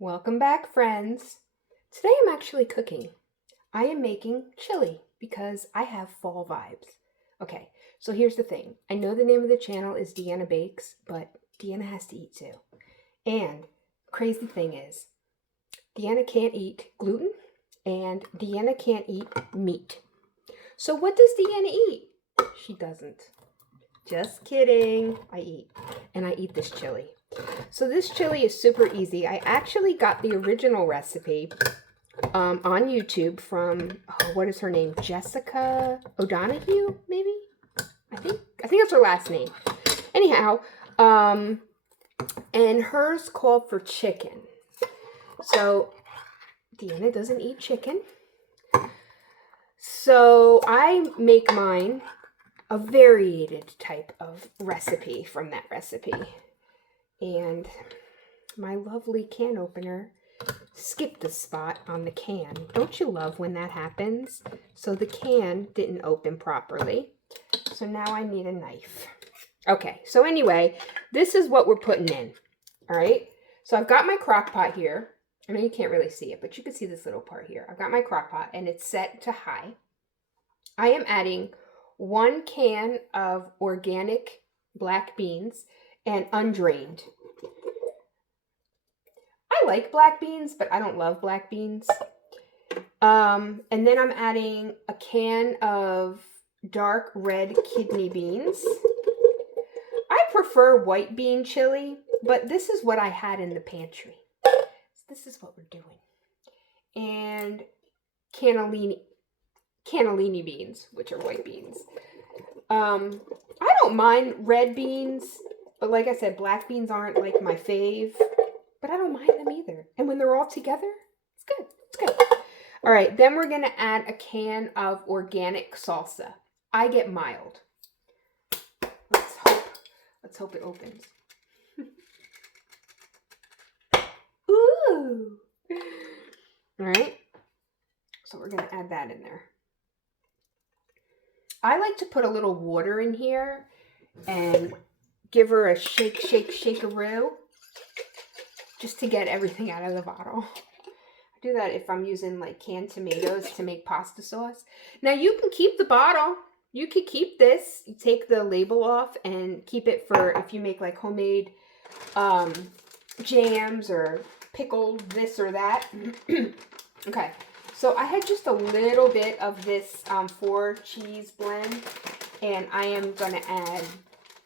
Welcome back, friends. Today I'm actually cooking. I am making chili because I have fall vibes. Okay, so here's the thing. I know the name of the channel is Deanna Bakes, but Deanna has to eat too. And crazy thing is, Deanna can't eat gluten and Deanna can't eat meat. So what does Deanna eat? She doesn't. Just kidding. I eat. And I eat this chili. So this chili is super easy. I actually got the original recipe on YouTube from, what is her name? Jessica O'Donoghue, maybe? I think that's her last name. Anyhow, and hers called for chicken. So Deanna doesn't eat chicken. So I make mine a variated type of recipe from that recipe. And my lovely can opener skipped a spot on the can. Don't you love when that happens? So the can didn't open properly. So now I need a knife. Okay, so anyway, this is what we're putting in. All right, so I've got my crock pot here. I know you can't really see it, but you can see this little part here. I've got my crock pot and it's set to high. I am adding 1 can of organic black beans and undrained. I like black beans, but I don't love black beans. And then I'm adding a can of dark red kidney beans. I prefer white bean chili, but this is what I had in the pantry. So this is what we're doing. And cannellini beans, which are white beans. I don't mind red beans, but like I said, black beans aren't like my fave, but I don't mind them either. And when they're all together, it's good. It's good. All right, then we're gonna add a can of organic salsa. I get mild. Let's hope it opens. Ooh. All right, so we're gonna add that in there. I like to put a little water in here and give her a shake-a-roo just to get everything out of the bottle. I do that if I'm using like canned tomatoes to make pasta sauce. Now you can keep the bottle. You could keep this. You take the label off and keep it for if you make like homemade jams or pickled this or that. Okay. So I had just a little bit of this 4 cheese blend, and I am going to add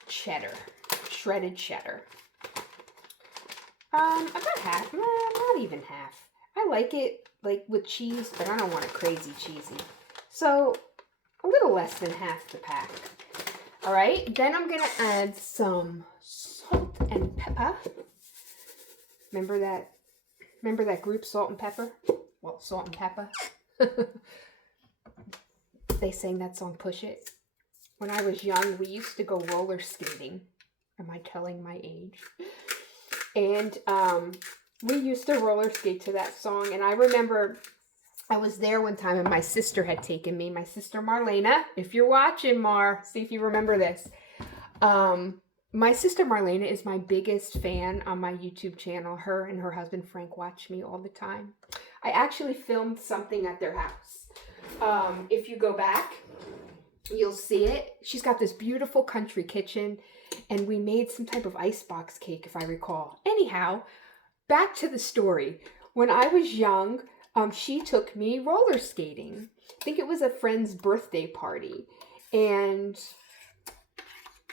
cheddar, shredded cheddar. About half, not even half. I like it like with cheese, but I don't want it crazy cheesy. So a little less than half the pack. All right, then I'm going to add some salt and pepper. Remember that group, Salt and Pepper? Well, Salt and Pepper. They sang that song, Push It. When I was young, we used to go roller skating. Am I telling my age? And we used to roller skate to that song. And I remember I was there one time and my sister had taken me. My sister Marlena, if you're watching, Mar, see if you remember this. My sister Marlena is my biggest fan on my YouTube channel. Her and her husband Frank watch me all the time. I actually filmed something at their house. If you go back, you'll see it. She's got this beautiful country kitchen, and we made some type of icebox cake, if I recall. Anyhow, back to the story. When I was young, she took me roller skating. I think it was a friend's birthday party. And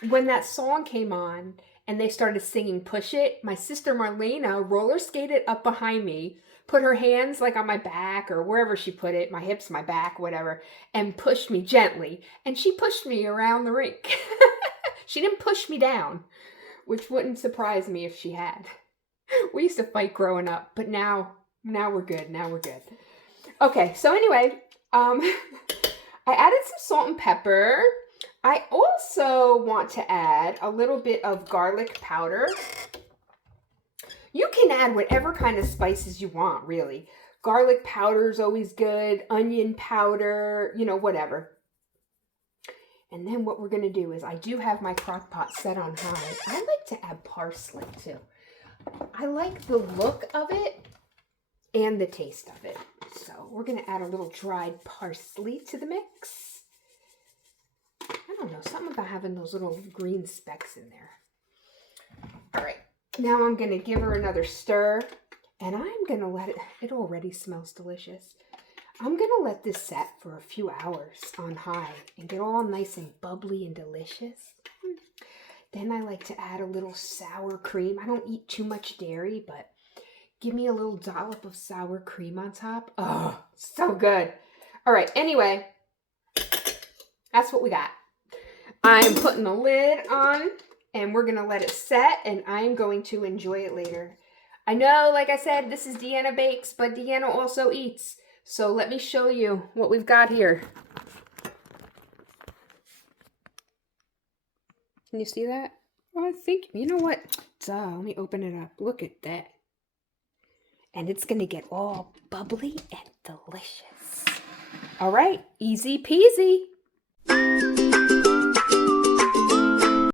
when that song came on and they started singing Push It, my sister Marlena roller skated up behind me, put her hands like on my back or wherever she put it, my hips, my back, whatever, and pushed me gently. And she pushed me around the rink. She didn't push me down, which wouldn't surprise me if she had. We used to fight growing up, but now we're good. Now we're good. Okay, so anyway, I added some salt and pepper. I also want to add a little bit of garlic powder. You can add whatever kind of spices you want, really. Garlic powder is always good. Onion powder, whatever. And then what we're going to do is I do have my crock pot set on high. I like to add parsley too. I like the look of it and the taste of it. So we're going to add a little dried parsley to the mix. I don't know, something about having those little green specks in there. All right, now I'm going to give her another stir, and I'm going to let it already smells delicious. I'm going to let this set for a few hours on high and get all nice and bubbly and delicious. Then I like to add a little sour cream. I don't eat too much dairy, but give me a little dollop of sour cream on top. Oh, so good. All right, anyway, that's what we got. I'm putting the lid on, and we're going to let it set, and I'm going to enjoy it later. I know, like I said, this is Deanna Bakes, but Deanna also eats. So let me show you what we've got here. Can you see that? Oh, I think, you know what? Duh, let me open it up. Look at that. And it's going to get all bubbly and delicious. All right, easy peasy.